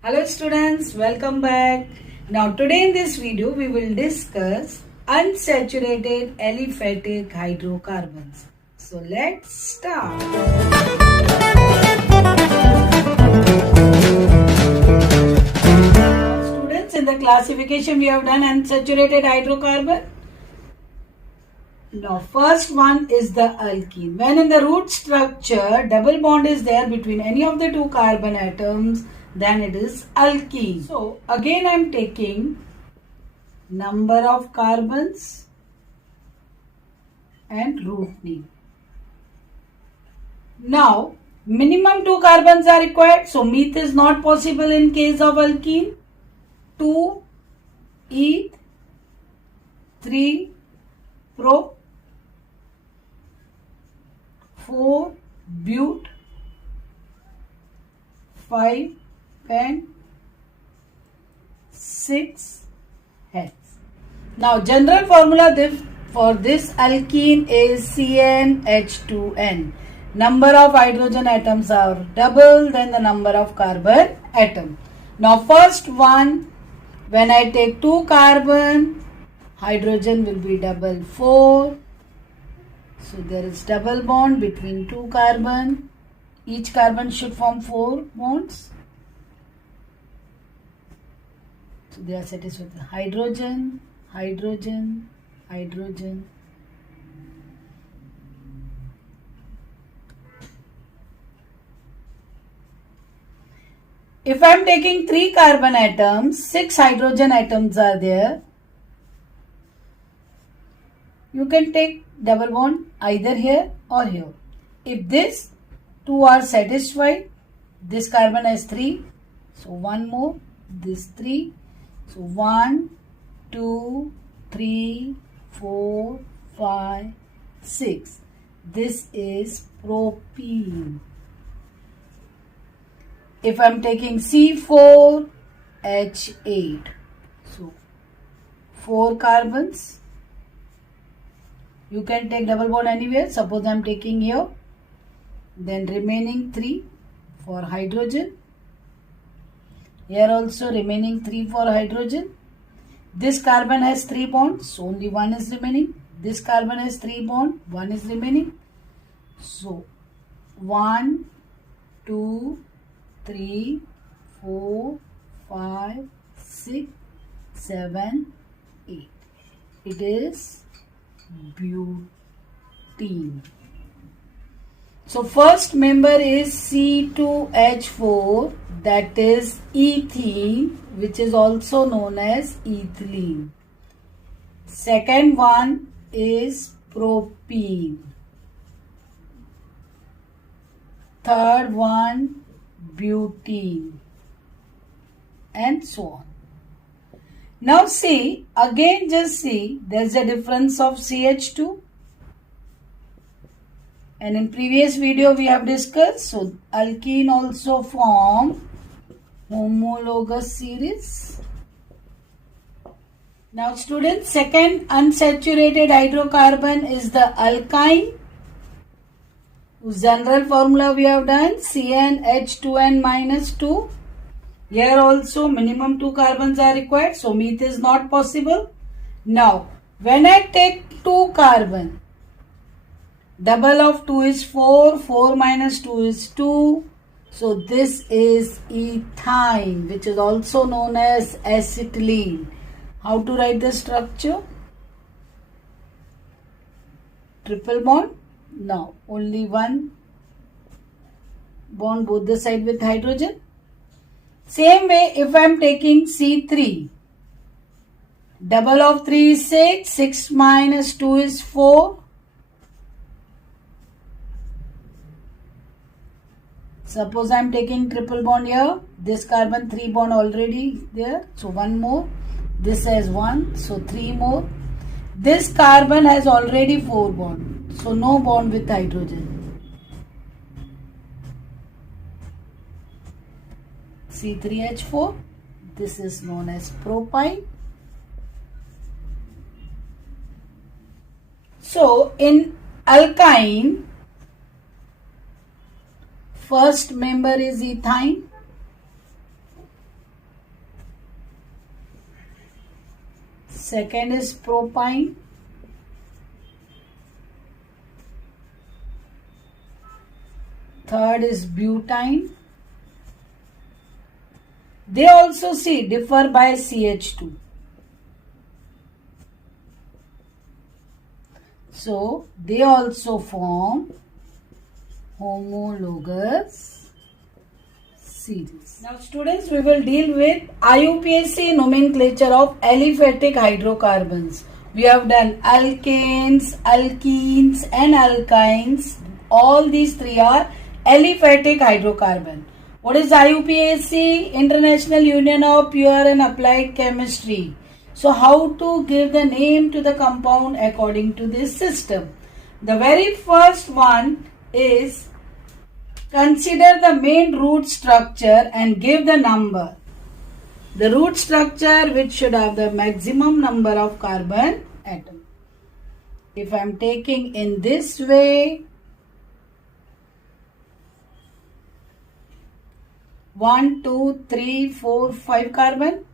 Hello students, welcome back. Now today in this video we will discuss unsaturated aliphatic hydrocarbons. So let's start. Students, in the classification we have done unsaturated hydrocarbon. Now first one is the alkene. When in the root structure double bond is there between any of the two carbon atoms, then it is alkene. So again I am taking number of carbons and root name. Now minimum 2 carbons are required. So meth is not possible in case of alkene. 2 eth, 3 pro, 4 but, 5 pen, 6 hex. Now general formula for this alkene is CnH2n. Number of hydrogen atoms are double than the number of carbon atom. Now first one, when I take 2 carbon, hydrogen will be double 4. So there is double bond between 2 carbon. Each carbon should form 4 bonds. So they are satisfied with hydrogen, hydrogen, hydrogen. If I am taking 3 carbon atoms, 6 hydrogen atoms are there. You can take double bond either here or here. If this 2 are satisfied, this carbon has 3. So 1 more, this 3. So 1, 2, 3, 4, 5, 6. This is propene. If I am taking C4H8, so 4 carbons, you can take double bond anywhere. Suppose I am taking here, then remaining 3 for hydrogen. Here also remaining 3 for hydrogen. This carbon has 3 bonds, so only 1 is remaining. This carbon has 3 bonds, 1 is remaining. So 1, 2, 3, 4, 5, 6, 7, 8. It is butene. So first member is C2H4, that is ethene, which is also known as ethylene. Second one is propene. Third one butene, and so on. Now see, again just see, there is a difference of CH2. And in previous video we have discussed, so alkene also form homologous series. Now students, second unsaturated hydrocarbon is the alkyne, whose general formula we have done CnH2n minus 2. Here also minimum 2 carbons are required, so meth is not possible. Now when I take 2 carbon, double of 2 is 4, 4 minus 2 is 2. So this is ethyne, which is also known as acetylene. How to write the structure? Triple bond? No, only one bond both the side with hydrogen. Same way, if I am taking C3, double of 3 is 6, 6 minus 2 is 4. Suppose I am taking triple bond here, this carbon 3 bond already there, so 1 more. This has 1, so 3 more. This carbon has already 4 bond, so no bond with hydrogen. C3H4, this is known as propyne. So in alkyne, first member is ethyne, second is propyne, third is butane. They also differ by CH2. So they also form homologous series. Now students, we will deal with IUPAC nomenclature of aliphatic hydrocarbons. We have done alkanes, alkenes and alkynes. All these three are aliphatic hydrocarbon. What is IUPAC? International Union of Pure and Applied Chemistry. So how to give the name to the compound according to this system? The very first one is consider the main root structure and give the number. The root structure which should have the maximum number of carbon atom. If I am taking in this way, 1, 2, 3, 4, 5 carbon.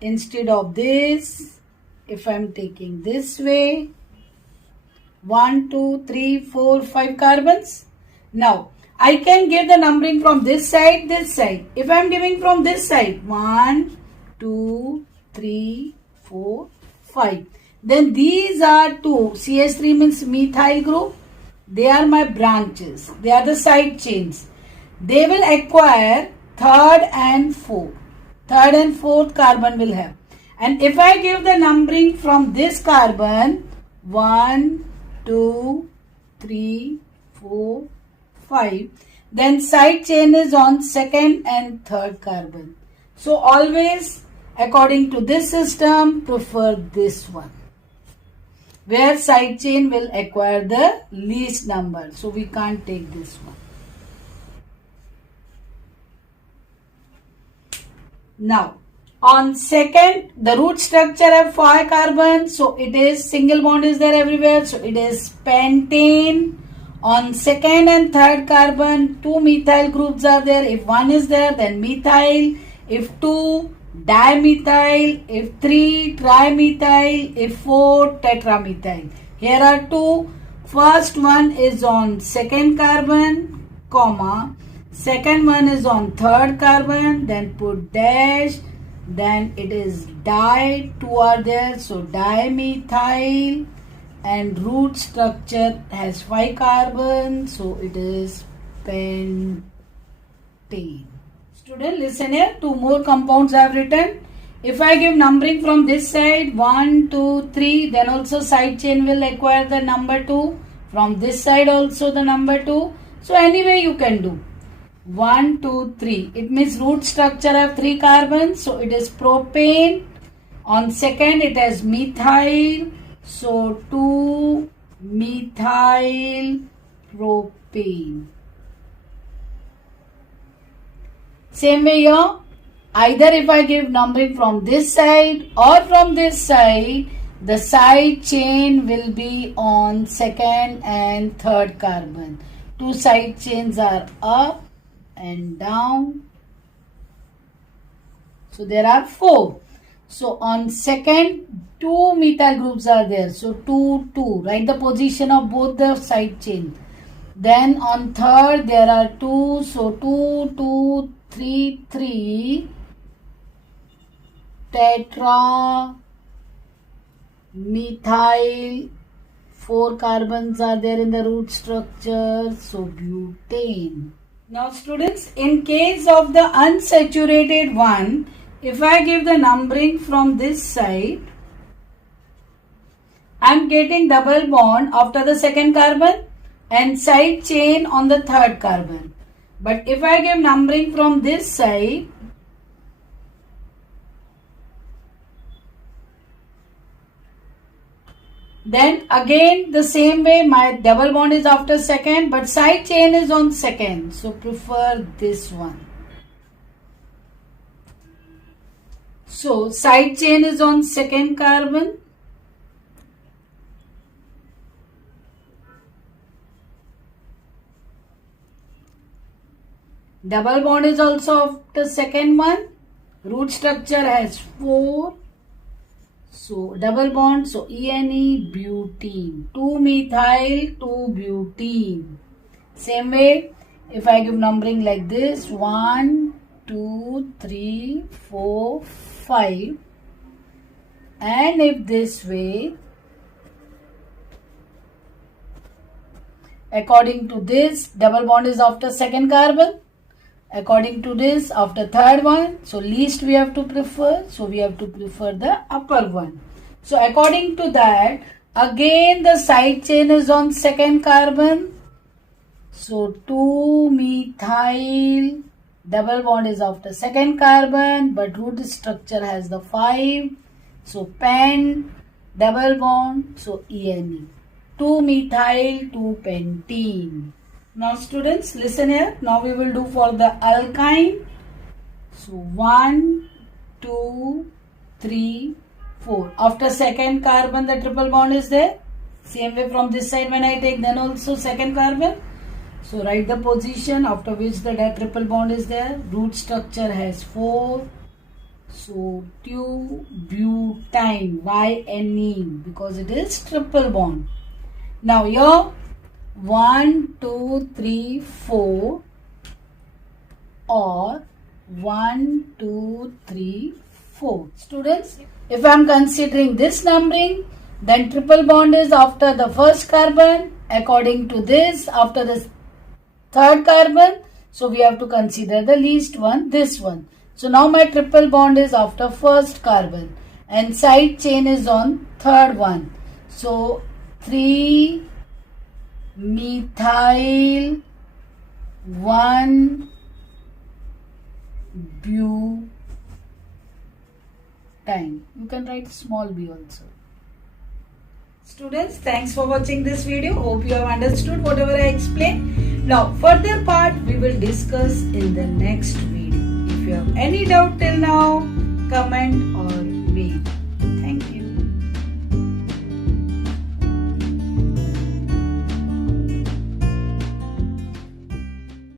Instead of this, if I am taking this way, 1, 2, 3, 4, 5 carbons. Now, I can give the numbering from this side, this side. If I am giving from this side, 1, 2, 3, 4, 5. Then these are two. CH3 means methyl group. They are my branches. They are the side chains. They will acquire third and fourth. Third and fourth carbon will have. And if I give the numbering from this carbon, 1, 2, 3, 4, 5, then side chain is on second and third carbon. So always according to this system, prefer this one, where side chain will acquire the least number. So we can't take this one. Now, on second, the root structure have 5 carbons, so it is single bond is there everywhere, so it is pentane. On second and third carbon, 2 methyl groups are there. If 1 is there, then methyl. If 2, dimethyl. If 3, trimethyl. If 4, tetramethyl. Here are 2. First one is on second carbon, comma. Second one is on third carbon, then put dash, then it is di, 2 are there, so dimethyl, and root structure has 5 carbon, so it is pentane. Student, listen here, 2 more compounds I have written. If I give numbering from this side, 1, 2, 3, then also side chain will acquire the number 2. From this side also the number 2. So anyway you can do. 1, 2, 3. It means root structure have 3 carbons. So it is propane. On second it has methyl. So 2 methyl propane. Same way here. Either if I give numbering from this side or from this side, the side chain will be on second and third carbon. 2 side chains are up and down. So there are 4. So on second, 2 methyl groups are there. So 2, 2. Write the position of both the side chains. Then on third, there are 2. So 2, 2, 3, 3. Tetra, methyl. 4 carbons are there in the root structure. So butane. Now students, in case of the unsaturated one, if I give the numbering from this side, I am getting double bond after the second carbon and side chain on the third carbon. But if I give numbering from this side, then again the same way my double bond is after second, but side chain is on second. So prefer this one. So side chain is on second carbon. Double bond is also after second one. Root structure has 4. So double bond, so ENE butene, 2-methyl 2-butene. Same way, if I give numbering like this, 1, 2, 3, 4, 5, and if this way, according to this, double bond is after second carbon. According to this, after third one, so least we have to prefer. So we have to prefer the upper one. So according to that, again the side chain is on second carbon. So 2-methyl, double bond is after second carbon, but root structure has the 5. So pen, double bond, so ENE. 2-methyl 2-pentene. Now students, listen here. Now we will do for the alkyne. So 1, 2, 3, 4. After second carbon the triple bond is there. Same way from this side when I take, then also second carbon. So write the position after which the triple bond is there. Root structure has 4. So 2-butyne, YNE, because it is triple bond. Now here 1, 2, 3, 4 or 1, 2, 3, 4. Students, if I am considering this numbering, then triple bond is after the first carbon. According to this, after the third carbon, so we have to consider the least one, this one. So now my triple bond is after first carbon and side chain is on third one. So 3-methyl 1-butane. You can write small b also. Students, thanks for watching this video. Hope you have understood whatever I explained. Now, further part we will discuss in the next video. If you have any doubt till now, comment or mail.